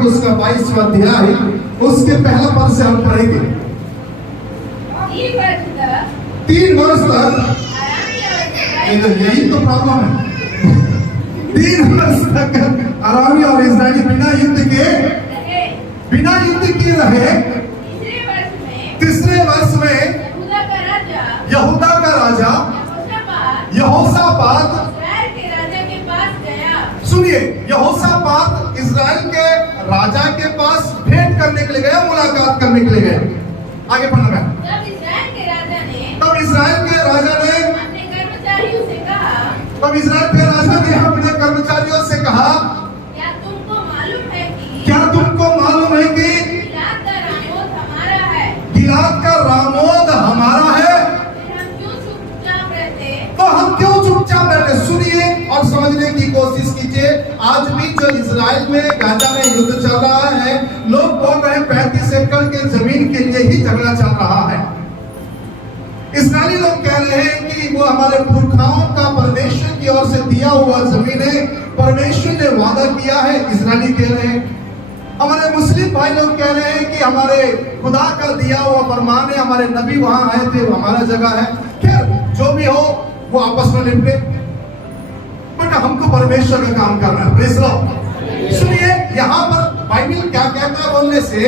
किताब उसका 22वां अध्याय उसके पहला पद से हम पढ़ेंगे। 3 वर्ष तक यही तो प्रॉब्लम है। 3 वर्ष तक अरामी और इजरायली बिना युद्ध के रहे। तीसरे वर्ष में यहूदा का राजा यहोशापात, सुनिए, यहोशापात इजराइल के राजा के पास भेंट करने के लिए गया, मुलाकात करने के लिए गया। आगे पढ़ना है। तब इजराइल के राजा ने अपने कर्मचारियों से कहा, क्या तुमको मालूम है कि गिलाद का रामोद हमारा है, तो हम क्यों चुपचाप रहते? सुनिए और समझने की कोशिश कीजिए। आज भी जो इजराइल में गाजा में युद्ध चल रहा है, लोग बोल रहे हैं 35 एकड़ के जमीन के लिए ही झगड़ा चल रहा है। इस्राएली लोग कह रहे हैं कि वो हमारे पुरखाओं का परमेश्वर की ओर से दिया हुआ जमीन है, परमेश्वर ने वादा किया है। इस्राएली कह रहे हैं। हमारे मुस्लिम भाई लोग कह रहे हैं कि हमारे खुदा का दिया हुआ फरमान है, हमारे नबी वहां आए थे, वो हमारा जगह है। खैर जो भी हो वो आपस में निपटे, बट हमको परमेश्वर का काम करना है। Praise Lord. सुनिए यहाँ पर बाइबल क्या कहता है बोलने से,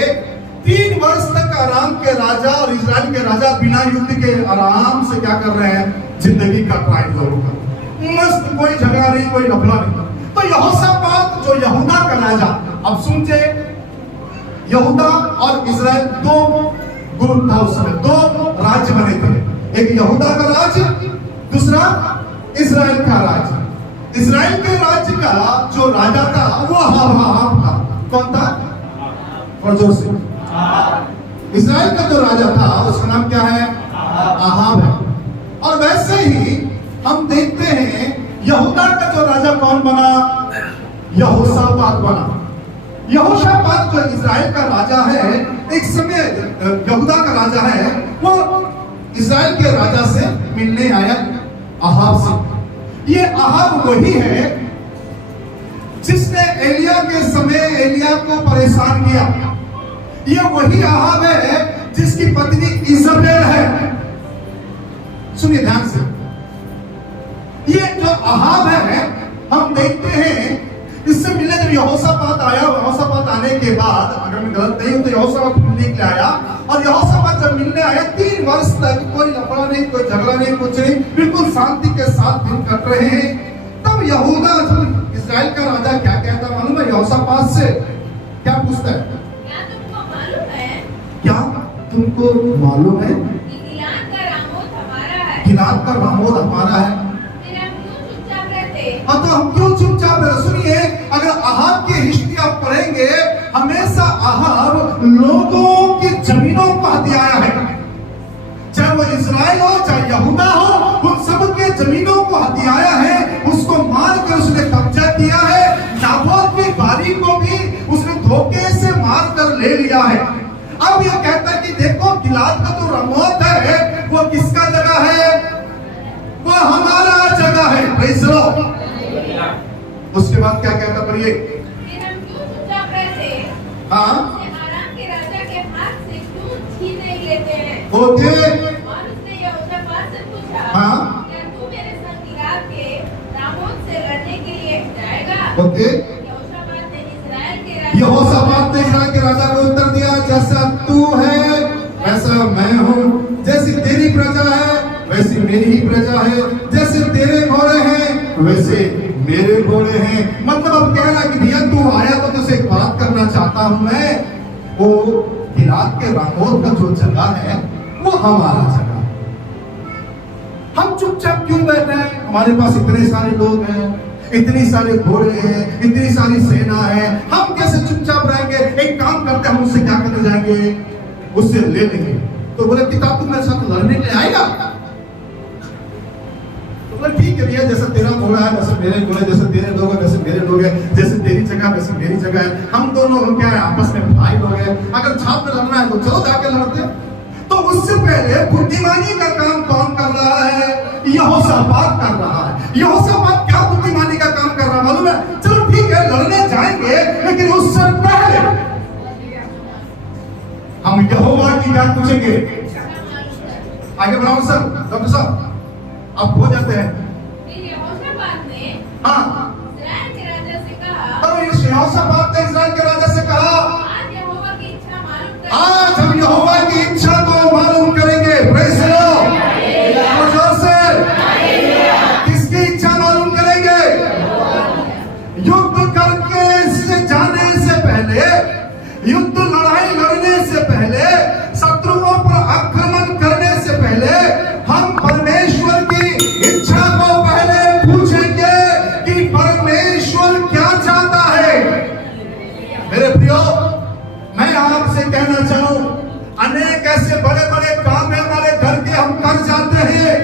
3 वर्ष तक आराम के राजा और इजराइल के राजा बिना युद्ध के आराम से क्या कर रहे हैं, जिंदगी काट रहे हैं लोगों का। मस्त, कोई झगड़ा नहीं, कोई लफड़ा नहीं। तो यहोशापात जो यहूदा का राजा, अब सुनते, यहूदा और इजराइल 2 ग्रुप था उस समय, 2 राज्य बने थे। एक यहूदा का राज्य, दूसरा इजराइल का राज्य। इजराइल के राज्य का जो राजा था वो अहाब था। कौन था? और जोर से। इजराइल का जो राजा था उसका नाम क्या है? अहाब है। और वैसे ही हम देखते हैं यहूदा का जो राजा कौन बना? यहोशापात बना। यहोशापात जो इजराइल का राजा है, एक समय यहूदा का राजा है, वो इजराइल के राजा से मिलने आया, अहाब से। ये अहाब वही है जिसने एलिया के समय एलिया को परेशान किया। ये वही अहाब है जिसकी पत्नी इजबेल है। सुनिए ध्यान से, ये जो अहाब है, हम देखते हैं इससे मिलने जब यहोशापात आया, यहोशापात आने के बाद, अगर मैं गलत नहीं हूं तो यहोशापात मिलने के लिए आया, और यहोशापात जब मिलने आया 3 वर्ष तक कोई लफड़ा नहीं, कोई झगड़ा नहीं, कुछ नहीं, बिल्कुल शांति के साथ दिन कट रहे हैं। तब यहूदा इजराइल का राजा क्या कहता मालूम है? यहोशापात से क्या पूछता है? क्या तुमको मालूम है कि गिलाद का रामोद हमारा है? हाँ, तो हम क्यों चुपचाप रहे? सुनिए, अगर अहाब की हिस्ट्री आप पढ़ेंगे, हमेशा अहाब लोगों की जमीनों को हथियाया है। चाहे वो इजराइल हो, चाहे यहूदा हो, उन सब के जमीनों को हथियाया है, उसको मारकर उसने कब्जा किया है। नाबोत की बारी को भी उसने धोखे से मारकर ले लिया है। अब यह कहता है कि देखो, गिलाद का जो रामोत है वो किसका जगह है? वो हमारा जगह है। Praise Lord. उसके बाद क्या कहता पढ़िए? हाँ, आराम के राजा के हाथ से क्यों छीन नहीं लेते हैं? ओके। और उसने यहोशापात से पूछा, हाँ, क्या तू मेरे संग गिलाद के रामोत से लड़ने के लिए जाएगा? ओके। यहोशापात ने इजराइल के राजा को उत्तर दिया, जैसा तू है वैसा मैं हूँ, जैसी तेरी प्रजा है वैसी मेरी ही प्रजा है, जैसे तेरे घोड़े हैं वैसे मेरे घोड़े हैं। मतलब अब कह रहा कि भैया तू आया तो तुझसे एक बात करना चाहता हूं मैं, वो गिलाद के रामोत का जो जगह है वो हमारा जगह है। हम चुपचाप क्यों बैठे हैं? हमारे पास इतने सारे लोग हैं, इतनी सारे घोड़े हैं, इतनी सारी सेना है, हम कैसे चुपचाप रहेंगे? एक काम करते हैं, हम उससे क्या करने जाएंगे? उससे ले लेंगे। तो बोले किताब तू मेरे साथ लड़ने के लिए आएगा? ठीक है भैया, जैसे तेरा घोड़ा है वैसे मेरे घोड़े, जैसे तेरे लोग है वैसे मेरे लोग है, जैसे तेरी जगह वैसे मेरी जगह है, हम दोनों हम क्या है, आपस में भाई लोग हैं। अगर छाप में लड़ना है तो चलो जाके लड़ते। तो उससे पहले बुद्धिमानी का काम कौन कर रहा है? यहोशापात कर रहा है। यहोशापात क्या बुद्धिमानी का काम कर रहा है मालूम है? चलो ठीक है, लड़ने जाएंगे, लेकिन उससे पहले हम यहोवा की क्या पूछेंगे? आगे बढ़ाओ सर, डॉक्टर साहब अब हो जाते हैं। हाँ, तब इस यहोशापात ने इस्राएल के राजा से कहा, आज हम यहोवा की इच्छा को मालूम करेंगे। Praise the Lord. जोर से किसकी इच्छा मालूम करेंगे? युद्ध करके से जाने से पहले, युद्ध लड़ाई लड़ने से पहले, शत्रुओं पर आक्रमण करने से पहले हम परमेश्वर की इच्छा को पहले पूछेंगे कि परमेश्वर क्या चाहता है। मेरे प्रियो, मैं आपसे कहना चाहूं, अनेक ऐसे बड़े बड़े काम है हमारे घर के, हम कर जाते हैं।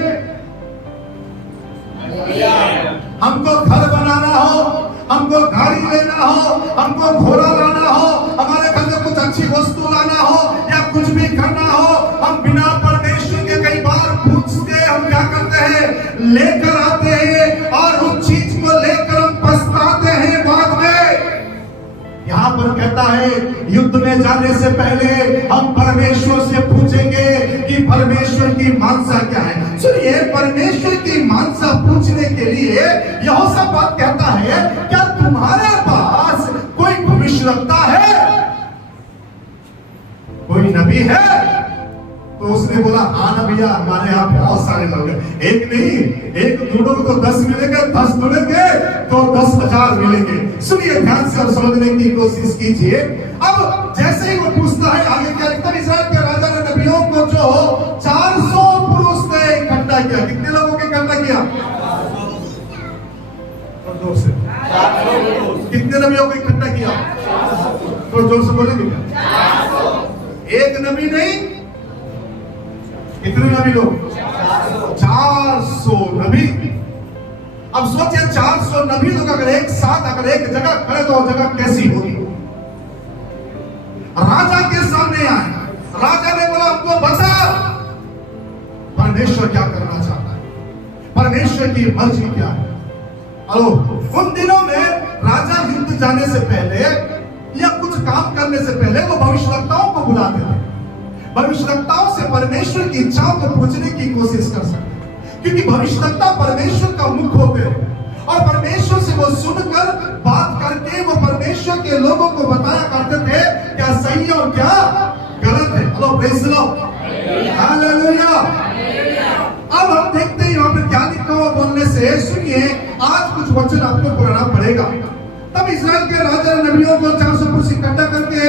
हमको घर बनाना हो, हमको गाड़ी लेना हो, हमको घोड़ा लाना हो, हमारे घर में कुछ अच्छी वस्तु लाना हो या कुछ भी करना हो, हम बिना परमेश्वर के कई बार पूछते हम क्या करते हैं? लेकर आते हैं और उस चीज को लेकर हम पछताते हैं बाद में। यहाँ पर कहता है युद्ध में जाने से पहले हम परमेश्वर से पूछेंगे कि परमेश्वर की मानसा क्या है। सुनिए, परमेश्वर की मानसा पूछने के लिए यहोशापात कहता है, क्या तुम्हारे पास कोई भविष्यवक्ता है, कोई नबी है? तो उसने बोला, हाँ ना भैया, हमारे यहाँ बहुत सारे लोग हैं। एक नहीं, एक ढूंढोगे तो 10 मिलेंगे, 10 ढूंढेंगे तो 10,000 मिलेंगे। सुनिए ध्यान से और समझने की कोशिश कीजिए। अब जैसे ही वो पूछता है, आगे क्या लिखता है? इस्राएल के राजा ने नबियों को जो 400 पुरुष ने इकट्ठा किया। कितने लोगों को इकट्ठा किया? तो जोर से, कितने नबियों को इकट्ठा किया? तो जोर से बोलेंगे क्या? एक नबी नहीं, कितने नबी लोग? 400 नबी। अब सोचिए, 400 नबी लोग अगर एक साथ अगर एक जगह खड़े तो जगह कैसी होगी? राजा के सामने आए, राजा ने बोला, हमको बता परमेश्वर क्या करना चाहता है, परमेश्वर की मर्जी क्या है। हेलो, उन दिनों में राजा युद्ध जाने से पहले या कुछ काम करने से पहले वो भविष्यवक्ताओं को बुलाते थे। भविष्यवक्ताओं से परमेश्वर की इच्छाओं को पूछने की कोशिश कर सकते हैं, क्योंकि भविष्यवक्ता परमेश्वर का मुख होते हैं और परमेश्वर से वो सुनकर बात करके वो परमेश्वर के लोगों को बताया करते थे क्या सही है और क्या गलत है। Hello, praise the Lord, hallelujah. अब हम देखते हैं यहाँ पर क्या लिखा हुआ बोलने से। सुनिए, आज कुछ वचन आपको पढ़ना पड़ेगा। तब इस्राएल के राजा ने नबियों को 400 पुरुष इकट्ठा करके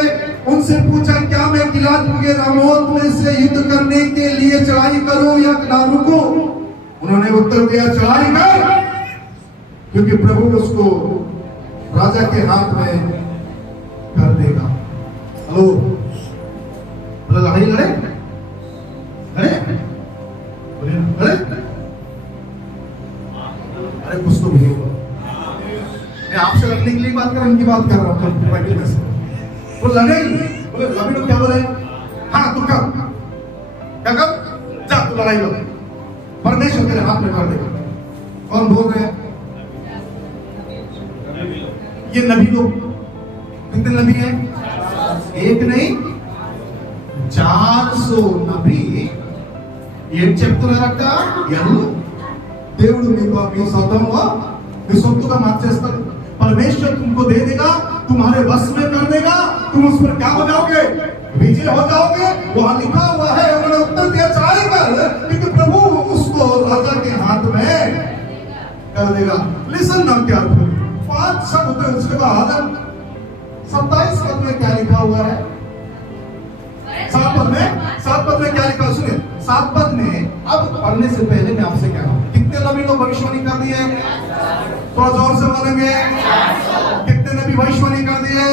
उनसे पूछा, क्या मैं गिलाद के रामोत में से युद्ध करने के लिए चढ़ाई करूं या ना रुकूं? उन्होंने उत्तर दिया, चढ़ाई कर, क्योंकि प्रभु उसको राजा के हाथ में कर देगा। हेलो, लड़ाई लड़े अरे अरे कुछ तो भी होगा। मैं आपसे लड़ने के लिए बात कर रहा हूं, इनकी बात कर रहा हूं। वो लड़े, बोले नबी लोग क्या बोले? हाँ तू कर, क्या कर, जा तू लड़ाई लो, परमेश्वर तेरे हाथ में कर देगा। कौन बोल रहे हैं? ये नबी लोग। कितने नबी हैं? एक नहीं, 400 నబి ఏం చెప్తున్నారట? ఎల్లు దేవుడు మీకు మీ సొంతంగా మీ సొంతగా మార్చేస్తాడు। परमेश्वर तुमको दे देगा, तुम्हारे वश में कर देगा, तुम उस पर क्या हो जाओगे? विजय हो जाओगे। वहां लिखा हुआ है, उन्होंने उत्तर दिया, चढ़ाई कर, क्योंकि प्रभु उसको राजा के हाथ में कर देगा। लिसन ना क्या 5 शब्द होते हैं, उसके बाद 27 पद में क्या लिखा हुआ है? 7 पद में क्या लिखा है? सुनिए, 7 पद में। अब पढ़ने से पहले मैं आपसे कह रहा हूं, कितने नबी लोग भविष्यवाणी कर दिए? थोड़ा जोर से बोलेंगे, कितने नबी भविष्यवाणी कर दिए?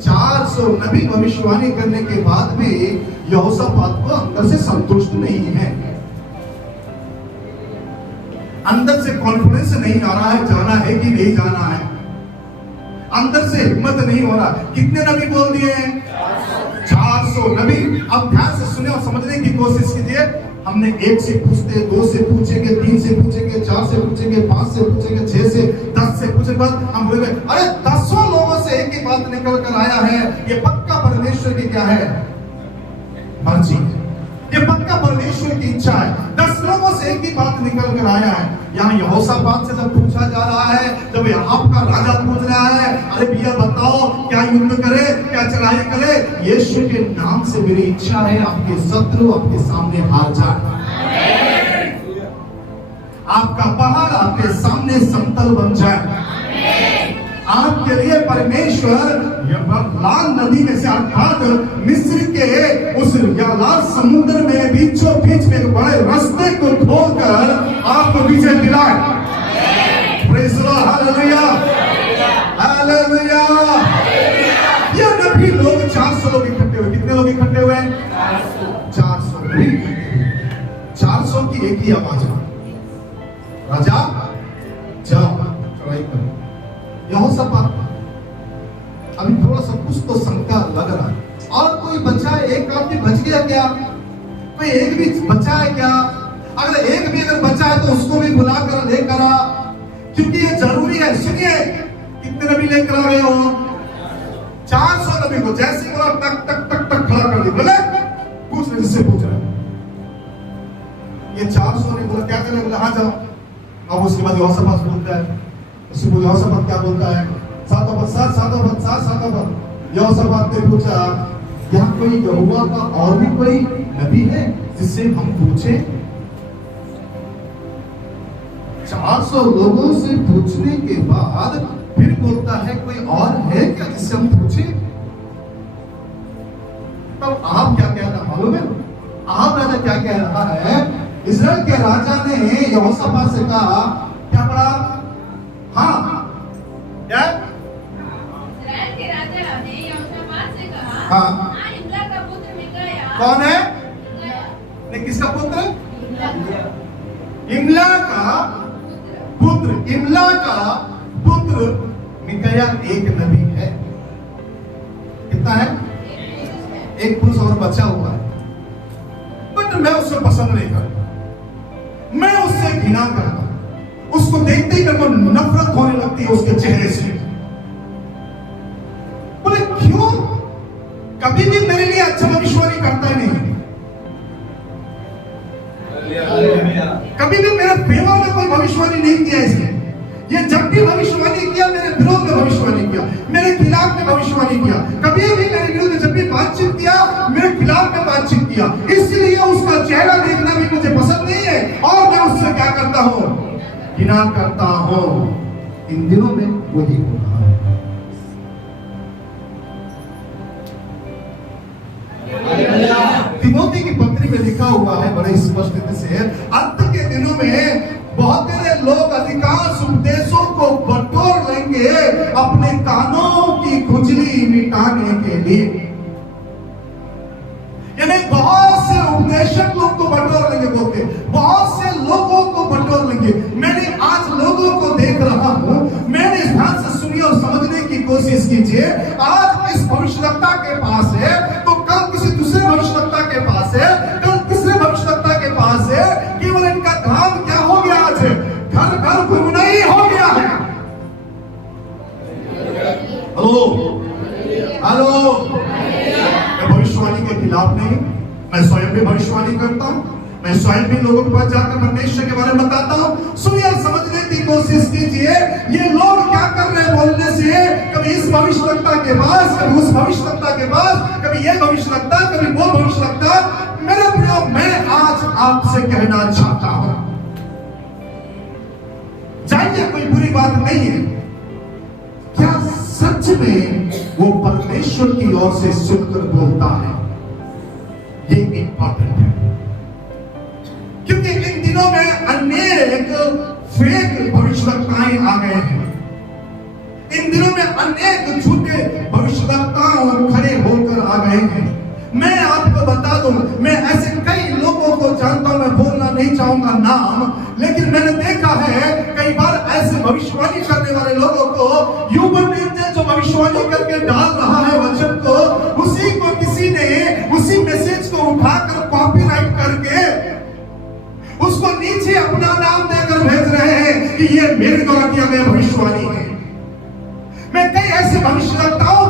400 नबी भविष्यवाणी करने के बाद भी यहोशापात को अंदर से संतुष्ट नहीं है, अंदर से कॉन्फिडेंस नहीं आ रहा है, जाना है कि नहीं जाना है, अंदर से हिम्मत नहीं हो रहा। कितने नबी बोल दिए? 400 नबी। अब ध्यान से सुने और समझने की कोशिश कीजिए। हमने 1 से पूछते, 2 से पूछेंगे, 3 से पूछेंगे, 4 से पूछेंगे, 5 से पूछेंगे, 6 से 10 से पूछने के बाद हम बोलेंगे, अरे 10 लोगों से एक ही बात निकल कर आया है, ये पक्का परमेश्वर की क्या है, मर्जी है, ये पक्का परमेश्वर की इच्छा है। 10 लोगों से एक ही बात निकल कर आया है। यहाँ यहोशापात से जब पूछा जा रहा है, जब आपका राजा पूछ रहा है, अरे भैया बताओ क्या युद्ध करे, क्या चढ़ाई करे, यीशु के नाम से मेरी इच्छा है आपके शत्रु आपके सामने हार जाए, आपका पहाड़ आपके सामने समतल बन जाए। आपके लिए परमेश्वर लाल नदी में से अर्थात मिस्र के उस लाल समुद्र में बीचों बीच में एक बड़े रास्ते को खोलकर आपको विजय दिलाए। Praise the Lord, hallelujah hallelujah. ये नबी लोग 400 लोग इकट्ठे हुए। कितने लोग इकट्ठे हुए? 400। 400 की एक ही आवाज है, राजा जाओ चढ़ाई करो। यहोशापात अभी थोड़ा सा कुछ तो शंका लग रहा है। और कोई बचा है? एक आदमी बच गया क्या? कोई एक भी बचा है क्या? अगर एक भी अगर बचा है तो उसको भी बुलाकर लेकर आ, क्योंकि ये जरूरी है। सुनिए, कितने नबी लेकर आ गए हो? 400 नबी को जैसे बोला टक टक टक टक खड़ा कर दिया। बोले पूछ रहे, जिससे पूछ रहे, ये 400 ने बोला क्या करें? बोला हाँ जाओ। अब उसके बाद यहोशापात बोलता है, उससे बोले यहोशापात क्या बोलता है? यहोशापात ने पूछा, यहाँ कोई यहोवा का और भी कोई नबी है जिससे हम पूछे? 400 लोगों से पूछने के बाद फिर बोलता है कोई और है क्या जिससे हम पूछे? तब आप क्या कह रहा मालूम है? आप राजा क्या कह रहा है? इस्राएल के राजा ने यहोशापात से कहा, क्या पढ़ा? हाँ क्या? इस्राएल के राजा ने यहोशापात से कहा, हाँ इम्ला का पुत्र मिकायाह। कौन है? नहीं, किसका पुत्र? इम्ला का पुत्र। इम्ला का पुत्र मिकायाह एक नबी है। कितना है? एक पुरुष और बचा हुआ है। बट मैं उससे पसंद नहीं करता, मैं उससे घृणा करता हूं। उसको देखते ही मेरे को नफरत होने लगती है उसके चेहरे से। बोले क्यों? कभी भी मेरे लिए अच्छा भविष्यवाणी करता ही नहीं, कभी भी मेरे फेवर में कोई भविष्यवाणी नहीं किया इसने। ये जब भी भविष्यवाणी किया मेरे विरोध में भविष्यवाणी किया, मेरे खिलाफ में भविष्यवाणी किया। कभी भी मेरे विरोध में जब भी बातचीत किया मेरे खिलाफ में बातचीत किया। इसलिए उसका चेहरा देखना भी मुझे पसंद नहीं है और मैं उससे क्या करता हूं? घृणा करता हूं। इन दिनों में वही हो रहा है। तिमोथी की पत्री में लिखा हुआ है बड़े स्पष्टता से, अंत के दिनों में बहुत सारे लोग अधिकांश उपदेशों को बटोर लेंगे अपने कानों की खुजली मिटाने के लिए। यानी बहुत से उपदेशक लोग को बटोर लेंगे, बोलते बहुत से लोगों को बटोर लेंगे। मैंने आज लोगों को देख रहा हूं, मैंने इस ध्यान से सुनिए और समझने की कोशिश कीजिए। आज इस भविष्यवक्ता के पास है तो कल किसी दूसरे भविष्यवक्ता के पास है, कल तीसरे भविष्यवक्ता के पास है। केवल इनका काम क्या हो गया? आज घर घर घूमना ही हो गया है। हेलो हेलो, मैं भविष्यवाणी के खिलाफ नहीं, मैं स्वयं भी भविष्यवाणी करता हूं। मैं स्वयं भी लोगों के पास जाकर परमेश्वर के बारे में बताता हूं। सुनिए, समझने की कोशिश कीजिए। ये लोग क्या कर रहे हैं बोलने से? कभी इस भविष्यवक्ता के पास, कभी उस भविष्यवक्ता के पास, कभी ये भविष्यवक्ता, कभी वो भविष्यवक्ता। मेरे प्रियो, मैं आज आपसे कहना चाहता हूं, जाइए, कोई बुरी बात नहीं है। क्या सच में वो परमेश्वर की ओर से सुनकर बोलता है? ये इंपॉर्टेंट है, क्योंकि इन दिनों में अनेक फेक भविष्यवक्ताएं आ गए हैं। इन दिनों में अनेक झूठे भविष्यवक्ताओं खड़े होकर आ गए हैं। मैं आपको बता दूं, मैं ऐसे कई लोगों को जानता हूं, मैं बोलना नहीं चाहूंगा नाम, लेकिन मैंने देखा है कई बार ऐसे भविष्यवाणी करने वाले लोगों को ह्यूमन जो भविष्यवाणी करके डाल रहा है वचन को, उसी को किसी ने उसी मैसेज को उठाकर कॉपीराइट करके उसको नीचे अपना नाम देकर भेज रहे हैं कि ये मेरे द्वारा किया गया भविष्यवाणी है। मैं कई ऐसे भविष्यवक्ताओं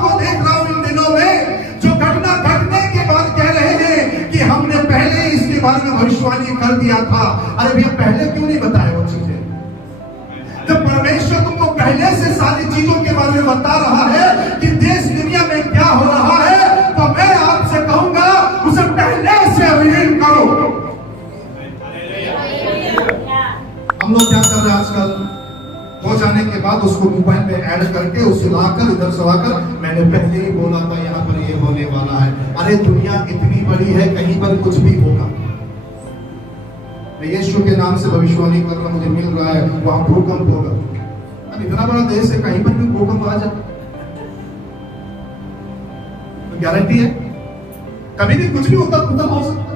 भविष्यवाणी कर दिया था। अरे भैया पहले क्यों नहीं बताया वो चीजें? जब परमेश्वर तुमको पहले से सारी चीजों के बारे में बता रहा है कि देश दुनिया में क्या हो रहा है, तो मैं आपसे कहूंगा उसे पहले से अध्ययन करो। हम लोग क्या कर रहे हैं आजकल? हो जाने के बाद उसको मोबाइल में ऐड करके उसे लाकर इधर से लाकर, मैंने पहले ही बोला था यहाँ पर ये होने वाला है। अरे दुनिया इतनी बड़ी है, कहीं पर कुछ भी होगा। मैं यीशु के नाम से भविष्यवाणी कर रहा हूं, मुझे मिल रहा है वहां भूकंप होगा। अब इतना बड़ा देश है, कहीं पर भी भूकंप आ जाए तो गारंटी है कभी भी कुछ भी होता हो सकता।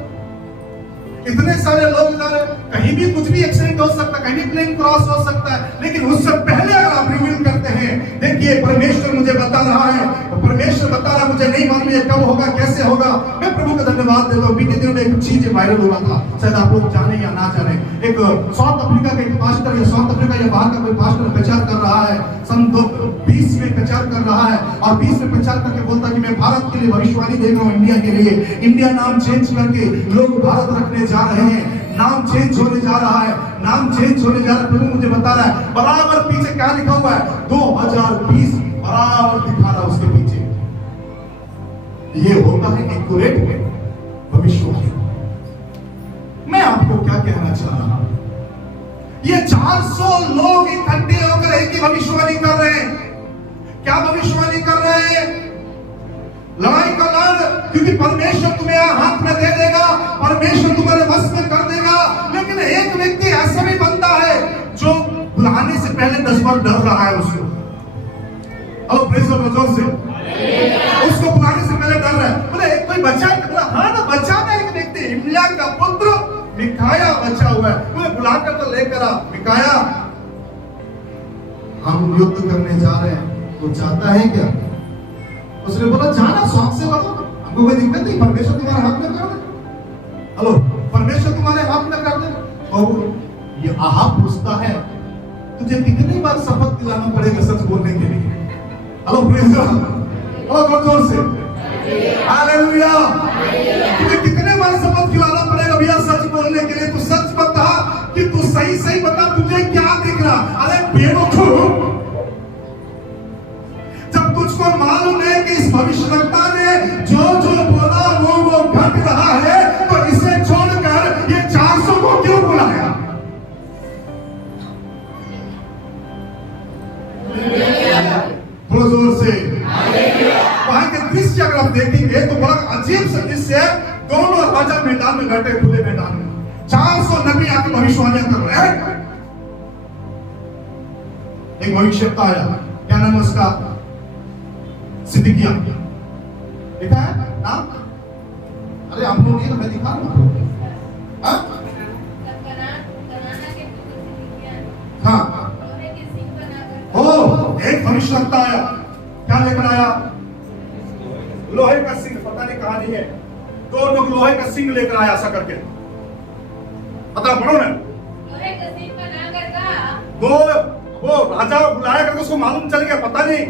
इतने सारे लोग जा रहे, कहीं भी कुछ भी एक्सीडेंट हो सकता है, कहीं भी प्लेन क्रॉस हो सकता है, लेकिन उससे पहले अगर आप रिवील करते हैं, देखिए परमेश्वर मुझे बता रहा है, परमेश्वर बता रहा है, मुझे नहीं मालूम ये कब होगा, कैसे होगा। मैं प्रभु का धन्यवाद देता हूँ। बीते दिनों में एक चीज वायरल हुआ था, शायद आप लोग जाने या ना जाने। एक साउथ अफ्रीका का एक पास्टर, या साउथ अफ्रीका या बाहर का कोई पास्टर प्रचार कर रहा है, सन 20 में प्रचार कर रहा है, और 20 में प्रचार करके बोलता कि मैं भारत के लिए भविष्यवाणी देख रहा हूँ, इंडिया के लिए। इंडिया नाम चेंज करके लोग भारत रखने जा रहे हैं, नाम चेंज होने जा रहा है, नाम चेंज होने जा रहा है। प्रभु मुझे बता रहा है, बराबर पीछे क्या लिखा हुआ है? 2020 बराबर दिखा रहा है उसके पीछे। ये होता है एक्यूरेट भविष्यवाणी। मैं आपको क्या कहना चाह रहा हूं, ये 400 लोग इकट्ठे होकर एक ही भविष्यवाणी कर रहे हैं। क्या भविष्यवाणी कर रहे हैं? लड़ाई का लड़, क्योंकि परमेश्वर तुम्हें हाथ में दे देगा, परमेश्वर तुम्हारे वश में कर देगा। लेकिन एक व्यक्ति ऐसा भी बनता है जो बुलाने से पहले 10 बार डर रहा है उसको। अब प्रेज़ द लॉर्ड से उसको बुलाने से पहले डर रहा है। बोले एक कोई बचा है? बोला हाँ ना, बचा ना एक व्यक्ति, इम्ला का पुत्र मिकाया बचा हुआ है। बोले बुलाकर तो लेकर आ। मिकाया, हम युद्ध करने जा रहे हैं, तो चाहता है क्या? उसने बोला जाना, शौक से बताओ, हमको कोई दिक्कत नहीं, परमेश्वर तुम्हारे हाथ में कर दे। हेलो, परमेश्वर तुम्हारे हाथ में कर दे। और ये आहाब पूछता है, तुझे कितनी बार शपथ दिलाना पड़ेगा सच बोलने के लिए? हेलो प्रेज़ द लॉर्ड, और जोर से हालेलुया। तुझे कितने बार शपथ दिलाना पड़ेगा भैया सच बोलने के लिए? तू सच बता कि तू सही सही बता, तुझे क्या दिख रहा? अरे बेवकूफ, जब तुझको मालूम है कि इस भविष्यवक्ता ने जो जो बोला वो घट रहा है, तो इसे छोड़कर ये 400 को क्यों बुलाया? थोड़ा जोर से। वहां के दृश्य अगर आप देखेंगे तो बड़ा अजीब सा दृश्य है। दोनों राजा मैदान में बैठे, खुले मैदान में 400 नबी आके भविष्यवाणियां कर रहे हैं। एक भविष्यवक्ता आया, क्या नाम है उसका? सिद्दीकिया। देखा है नाम? अरे हम लोग ये मैं दिखा रहा हूं। हाँ, ओ एक भविष्यवक्ता आया, क्या लेकर आया? लोहे का सिंह, पता नहीं कहां नहीं है, 2 लोग लोहे का सिंह लेकर आया ऐसा करके। पता पढ़ो ना, लोहे का सिंह बनाकर का 2 वो राजा बुलाया करके उसको मालूम चल गया, पता नहीं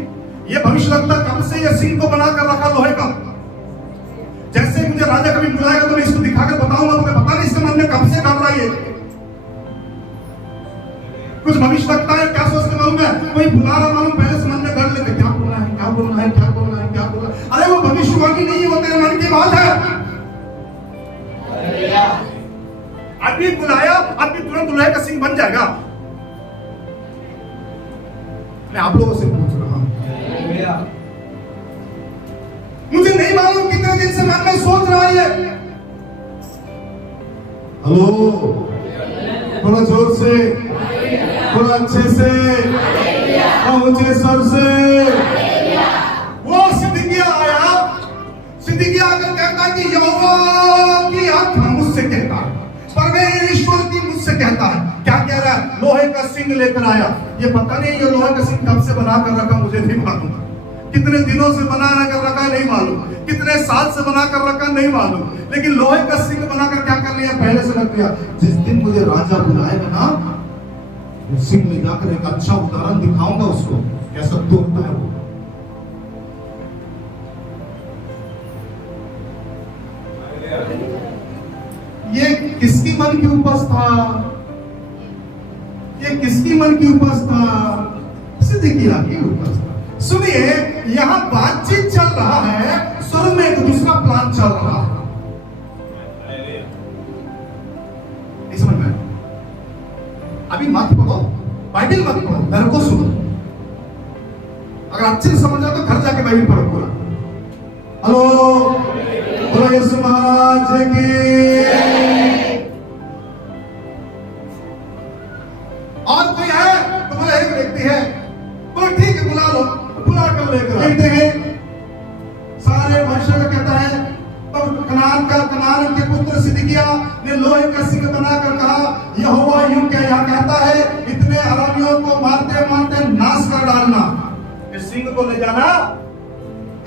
ये भविष्यवक्ता कब से ये सिंह को बनाकर रखा लोहे का। जैसे मुझे राजा कभी बुलाएगा तो मैं इसको दिखाकर बताऊंगा, मुझे पता नहीं इसके मन में कब से कर रहा है। कुछ भविष्यवक्ता है क्या सोचते मालूम है? कोई बुला रहा मालूम, पहले से मन में कर लेते क्या बोलना है, क्या बोलना है, क्या बोलना है, क्या बोलना है। अरे वो भविष्यवाणी नहीं है, वो तेरे मन की बात है। अभी बुलाया, अभी तुरंत लोहे का सिंह बन जाएगा? मैं आप लोगों से पूछ रहा हूं, मुझे नहीं मालूम कितने दिन से मन में सोच रहा है। हेलो, थोड़ा जोर से, थोड़ा अच्छे से, ऊंचे स्वर से। वो सिद्दीकिया आया, सिद्दीकिया आकर कहता कि यहोवा की आत्मा मुझसे कहता है, परमेश्वर की मुझसे कहता है। क्या कह रहा है? लोहे का सिंह लेकर आया। ये पता नहीं ये लोहे का सिंह कब से बना कर रखा, मुझे नहीं मालूम। कितने दिनों से बना कर रखा है नहीं मालूम, कितने साल से बना कर रखा नहीं मालूम, लेकिन लोहे का सिंह बनाकर क्या कर लिया? पहले से रख दिया। जिस दिन मुझे राजा बुलाएगा ना, सिंह में जाकर एक अच्छा उदाहरण दिखाऊंगा उसको, कैसा तोड़ता है वो। ये किसकी मन की उपज था? ये किसकी मन की उपज था? सिदकिय्याह की उपज था। सुनिए, यहां बातचीत चल रहा है, स्वर्ग में एक दूसरा प्लान चल रहा है। नहीं समझ में? अभी मत पढ़ो, बाइबल मत पढ़ो, मेरे को सुनो। अगर अच्छे से समझ जाओ तो घर जाके बाइबल पढ़ो पूरा। हेलो, बोलो यीशु महाराज की। और कोई है तो बोला एक व्यक्ति है, बोलो ठीक है बुला लो, बुला कर लेकर आते हैं। सारे वर्षों का कहता है, तब कनान के पुत्र सिदकिय्याह ने लोहे का सिंह बनाकर कहा, यहोवा यूं क्या यहाँ कहता है, इतने अरामियों को मारते मारते नाश कर डालना। इस सिंह को ले जाना,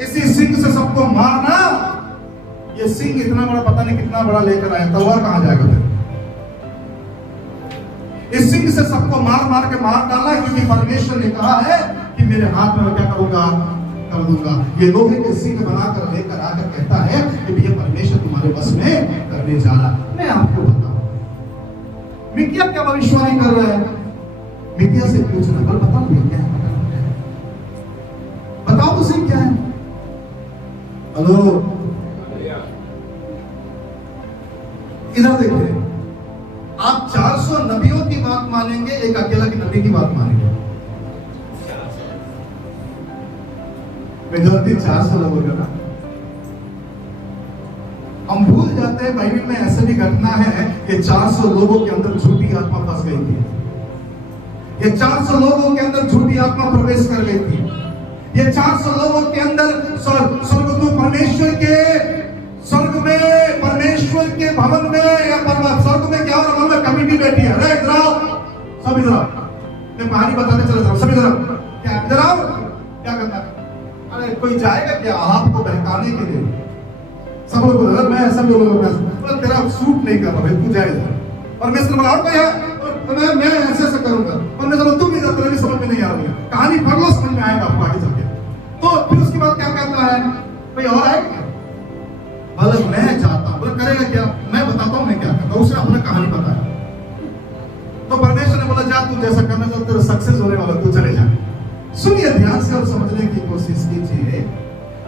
इसी सिंह से सबको मारना। ये सिंह इतना बड़ा, पता नहीं कितना बड़ा लेकर आया, तलवार कहां जाएगा फिर? इस सिंह से सबको मार मार के मार डाला, क्योंकि परमेश्वर ने कहा है कि मेरे हाथ में क्या करूंगा, कर दूंगा। ये लोहे के सिंह बनाकर लेकर आकर कहता है कि भैया परमेश्वर तुम्हारे बस में करने जा रहा। मैं आपको बताऊं, मिकिया क्या भविष्यवाणी कर रहा है? मिकिया से पूछना, कल बताओ क्या है, बताओ तो सही क्या है। हेलो, इधर देखिए, आप 400 नबियों की बात मानेंगे, एक अकेला की नबी की बात मानेंगे? मेजॉरिटी 400 लोगों का। हम भूल जाते हैं बाइबल में ऐसे भी घटना है कि 400 लोगों के अंदर झूठी आत्मा फंस गई थी। ये 400 लोगों के अंदर झूठी आत्मा प्रवेश कर गई थी। ये 400 लोगों के अंदर स्वर्गदूत परमेश्वर के भवन में या स्वर्ग में क्या हो रहा है, कभी भी बैठी है। अरे इधर आओ, सब इधर आओ, मैं कहानी बताने चला था, सब इधर आओ। क्या इधर आओ, क्या करना है? अरे कोई जाएगा क्या आपको बहकाने के लिए? सब लोग बोले, मैं ऐसा बोलूंगा, तेरा सूट नहीं कर रहा, तू जाएगा। परमेश्वर बोला और कोई है, मैं ऐसे करूंगा। परमेश्वर तुम नहीं जाते, समझ में नहीं आ रही है, कहानी पढ़ लो, समझ में आएगा आपको आगे चलके। तो फिर उसके बाद क्या करता है, कोई और आएगा? बोले मैं जाता हूं। बोले करेगा क्या? मैं बताता हूं मैं क्या करता हूं। उसने अपना कहानी बताया। तो परमेश्वर ने बोला जा, तू जैसा करना चाहता तेरा सक्सेस होने वाला, तू चले जा। सुनिए ध्यान से और समझने की कोशिश कीजिए।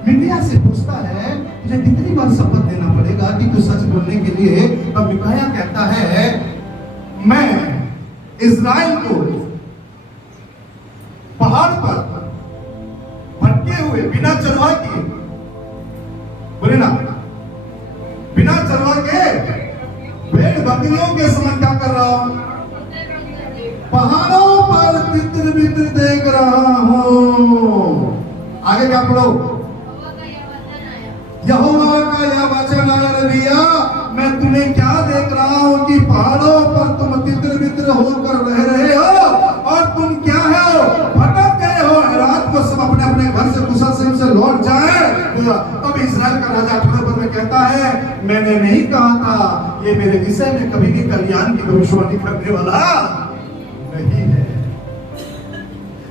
मिकिया से पूछता है, तुझे कितनी बार शपथ देना पड़ेगा कि तू सच बोलने के लिए? तब मिकाया कहता है, मैं इस्राएल को पहाड़ पर भटके हुए बिना चरवा के, बोले ना, बिना चरवा के भेड़ बकरियों के समान क्या कर रहा हूं? पहाड़ों पर तितर बितर देख रहा हूं। आगे क्या पढ़ो? यहोवा का यह वचन आया नबिया, मैं तुम्हें क्या देख रहा हूं कि पहाड़ों पर तुम तितर बितर होकर रह रहे हो, और तुम क्या हो, भटक गए हो। रात को सब अपने अपने घर से कुशल से लौट जाए। तब इस्राएल का राजा 18 पद में कहता है, मैंने नहीं कहा था ये मेरे विषय में कभी भी कल्याण की भविष्यवाणी करने वाला नहीं है।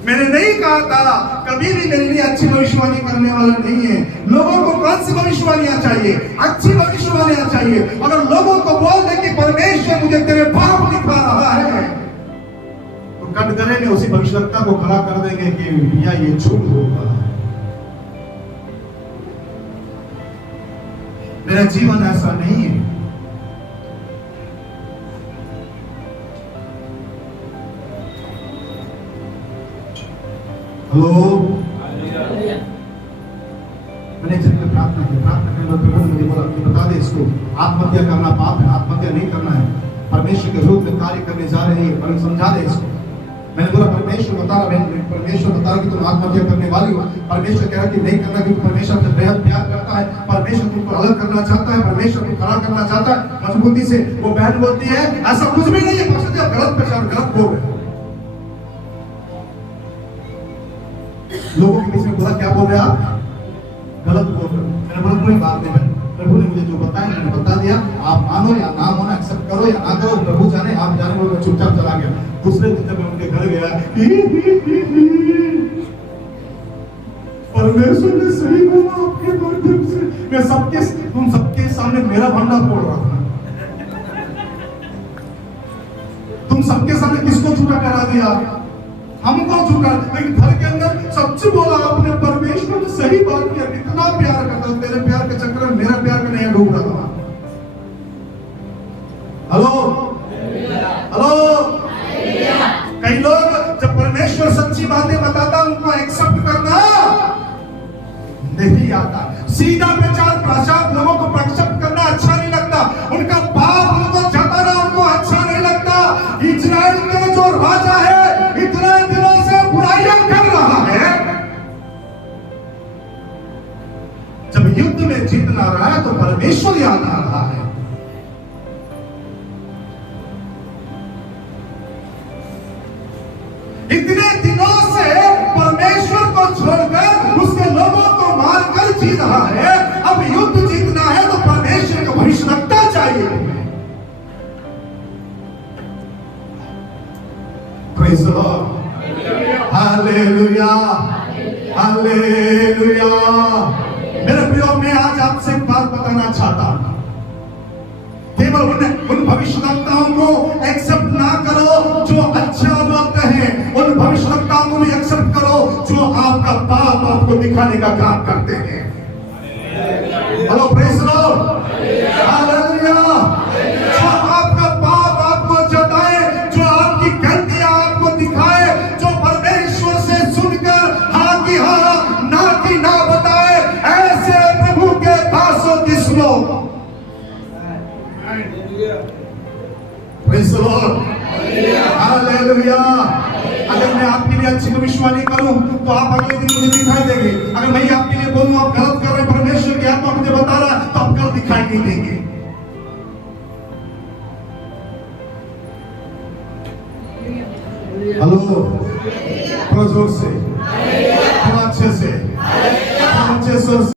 मैंने नहीं कहा था, कभी भी मेरे लिए अच्छी भविष्यवाणी करने वाला नहीं है। लोगों को कौन सी भविष्यवाणियां चाहिए? अच्छी भविष्यवाणियां चाहिए। अगर लोगों को बोल दे कि परमेश्वर मुझे तेरे पाप दिखा रहा है, तो कटघरे में उसी भविष्यवक्ता को खड़ा कर देंगे कि भैया ये झूठ होगा। मेरा जीवन ऐसा नहीं है। हेलो, मैंने जिनसे प्रार्थना की, प्रभु मुझे बोला कि बता दे इसको, आत्महत्या करना पाप है, आत्महत्या नहीं करना है, परमेश्वर के विरुद्ध में कार्य करने जा रहे हैं, पर समझा दे इसको। मैंने बोला परमेश्वर बता रहा कि तुम आत्महत्या करने वाली हो। परमेश्वर कह रहा कि नहीं करना, क्योंकि परमेश्वर से बेहद प्यार करता है। परमेश्वर तुमको अलग करना चाहता है, परमेश्वर तुमको खड़ा करना चाहता है मजबूती से। वो बहन बोलती है ऐसा कुछ भी नहीं है, गलत पहचान, गलत बोल रहे। लोगों के बीच में बोला क्या बोल रहे आप, गलत बोल रहे। मैंने बोला कोई बात नहीं, प्रभु ने मुझे जो बताया मैंने बता दिया, आप मानो या ना मानो, एक्सेप्ट करो या ना करो, प्रभु जाने, आप जाने। बोल मैं चुपचाप चला गया। दूसरे दिन जब मैं उनके घर गया, परमेश्वर ने सही बोला आपके माध्यम से। मैं तुम सबके सामने मेरा भंडा फोड़ रहा था। सबके सामने किसको झूठा करा दिया? हमको झूठा। लेकिन घर के अंदर सच बोला आपने, परमेश्वर ने सही बात किया, कितना प्यार करता, तेरे प्यार के चक्कर में मेरा प्यार का नहीं डूब रहा था। हेलो हेलो, कई लोग जब परमेश्वर सच्ची बातें बताता उनको एक्सेप्ट करना नहीं आता। सीधा प्रचार प्रचार लोगों को एक्सेप्ट करना अच्छा नहीं लगता, उनका पाप उनको जताना उनको अच्छा नहीं लगता। इजराइल के जो राजा है इतने दिनों से बुराइयां कर रहा है, जब युद्ध में जीतना रहा है तो परमेश्वर याद आ रहा है। इतने दिनों से परमेश्वर को छोड़कर उसके लोगों को मारकर जी रहा है, अब युद्ध जीतना है तो परमेश्वर का भविष्यवक्ता चाहिए। Praise the Lord, hallelujah hallelujah. मेरे प्रियो, मैं आज आपसे एक बात बताना चाहता हूं, केवल उन भविष्यवक्ताओं को एक्सेप्ट ना करो जो अच्छा बोलते हैं, उन भविष्यवक्ताओं को भी एक्सेप्ट करो जो आपका पाप आपको दिखाने का काम करते हैं। Hello, praise the Lord, hallelujah. जो आपका पाप आपको जताए, जो आपकी गलतियां आपको दिखाए, जो परमेश्वर से सुनकर हाँ की हाँ ना की ना बताए, ऐसे प्रभु के दासों की सुनो। Praise the Lord, hallelujah. अगर मैं आपके लिए अच्छी भविष्यवाणी करूं तो आप अगले दिन मुझे दिखाई देंगे। अगर मैं आपके लिए बोलूं आप गलत कर रहे हैं, परमेश्वर की आत्मा मुझे बता रहा है, तो आप गलत दिखाई नहीं देंगे। हेलो, थोड़ा जोर से, थोड़ा अच्छे से,